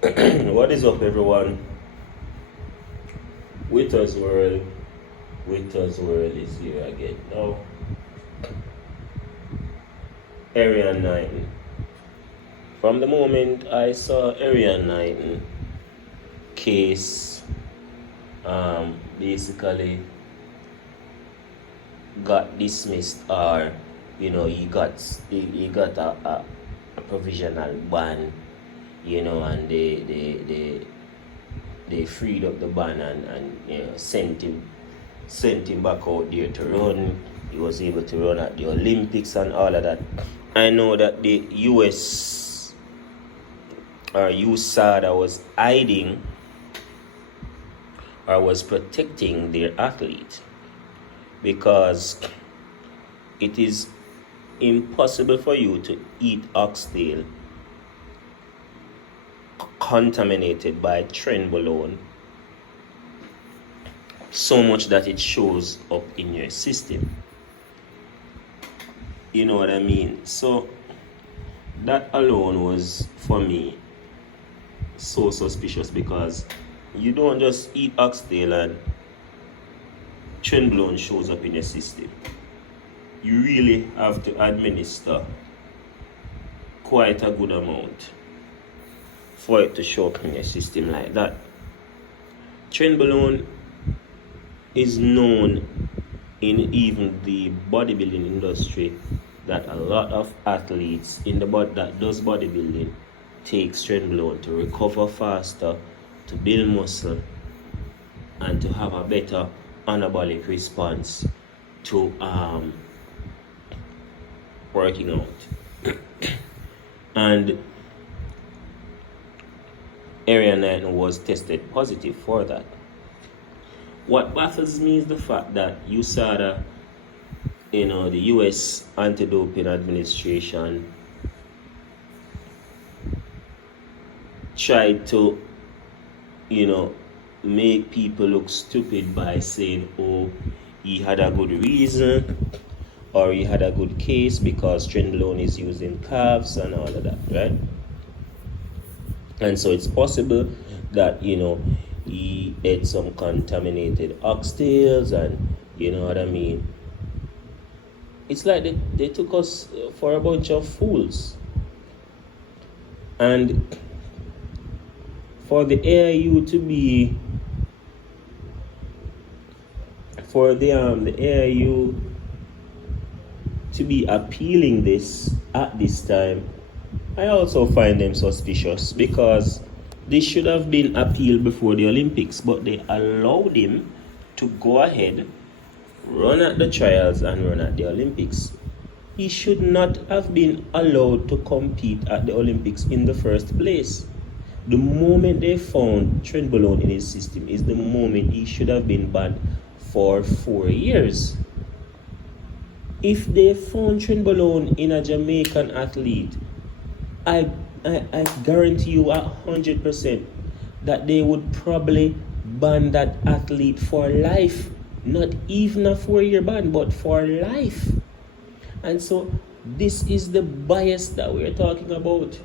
What is up, everyone? Witter's World. Witter's World is here again. Now, Erriyon Knighton. From the moment I saw Erriyon Knighton case, basically got dismissed, or he got a provisional ban, and they freed up the ban and sent him back out there to run. He was able to run at the Olympics and all of that. I know that the US or USADA was hiding or was protecting their athlete, because it is impossible for you to eat oxtail contaminated by trenbolone so much that it shows up in your system. You know what I mean? So that alone was, for me, so suspicious, because you don't just eat oxtail and trenbolone shows up in your system. You really have to administer quite a good amount for it to show up in your system like that. Trenbolone is known in even the bodybuilding industry that a lot of athletes in the body that does bodybuilding take trenbolone to recover faster, to build muscle, and to have a better anabolic response to working out. And Erriyon Knighton was tested positive for that. What baffles me is the fact that USADA, the US Anti-Doping Administration, tried to, make people look stupid by saying, oh, he had a good reason, or he had a good case because trenbolone is used in calves and all of that, right? And so it's possible that, he ate some contaminated oxtails, and you know what I mean? It's like they took us for a bunch of fools. And for the AIU to be, for the AIU to be appealing this at this time, I also find them suspicious, because this should have been appealed before the Olympics, but they allowed him to go ahead, run at the trials and run at the Olympics. He should not have been allowed to compete at the Olympics in the first place. The moment they found trenbolone in his system is the moment he should have been banned for 4 years. If they found trenbolone in a Jamaican athlete, I guarantee you 100% that they would probably ban that athlete for life. Not even a 4-year ban, but for life. And so this is the bias that we're talking about.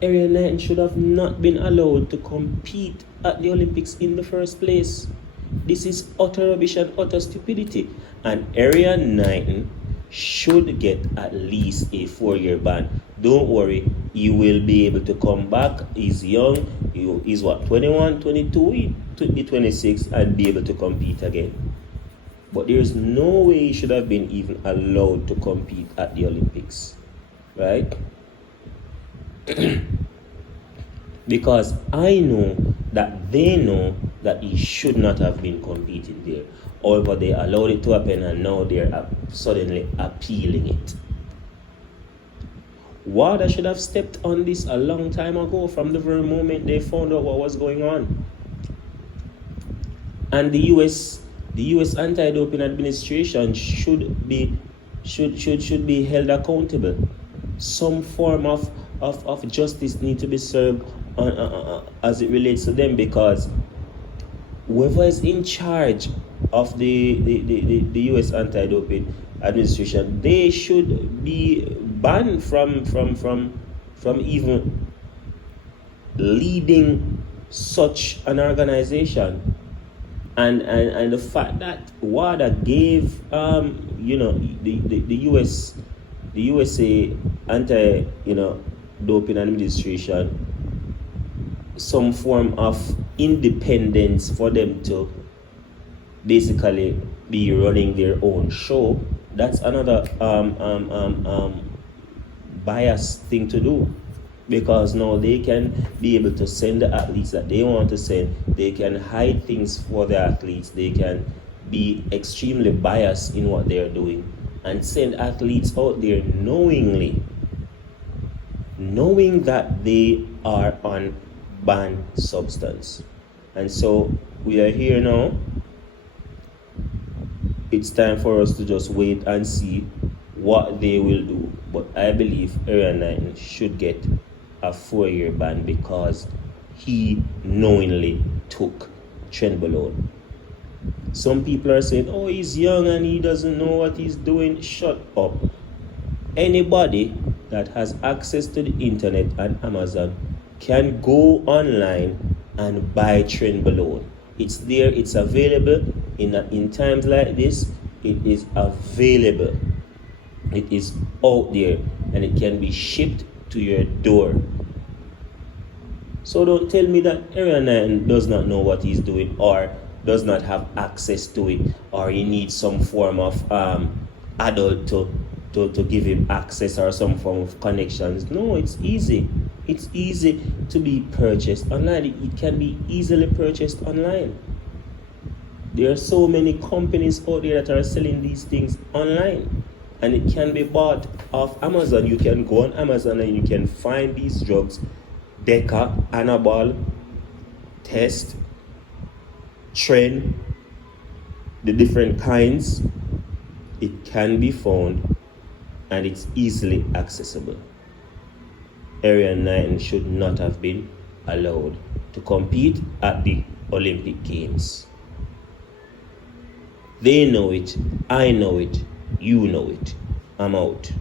Erriyon Knighton should have not been allowed to compete at the Olympics in the first place. This is utter rubbish and utter stupidity. And Erriyon Knighton should get at least a 4-year ban. Don't worry, he will be able to come back. He's young. He's 21, 22, 26, and be able to compete again. But there's no way he should have been even allowed to compete at the Olympics, right? Because I know that they know that he should not have been competing there. However, they allowed it to happen, and now they're suddenly appealing it. WADA should have stepped on this a long time ago, from the very moment they found out what was going on. And the US Anti-Doping Administration should be held accountable. Some form of justice need to be served as it relates to them, because whoever is in charge of the US Anti-Doping Administration, they should be banned from even leading such an organization, and the fact that WADA gave the USA anti doping administration some form of independence for them to basically be running their own show. That's another biased thing to do, because now they can be able to send the athletes that they want to send. They can hide things for the athletes. They can be extremely biased in what they're doing and send athletes out there knowing that they are on banned substance. And so we are here now. It's time for us to just wait and see what they will do. But I believe Erriyon Knighton should get a 4-year ban because he knowingly took trenbolone. Some people are saying, oh, he's young and he doesn't know what he's doing. Shut up. Anybody that has access to the internet and Amazon can go online and buy trenbolone. It's there, it's available. In times like this, it is available. It is out there and it can be shipped to your door. So don't tell me that Erriyon Knighton does not know what he's doing or does not have access to it, or he needs some form of adult to give him access or some form of connections. No, it's easy. It's easy to be purchased online. It can be easily purchased online. There are so many companies out there that are selling these things online, and it can be bought off Amazon. You can go on Amazon and you can find these drugs: Deca, Anabol, Test, Tren, the different kinds. It can be found and it's easily accessible. Erriyon Knighton should not have been allowed to compete at the Olympic Games. They know it, I know it, you know it. I'm out.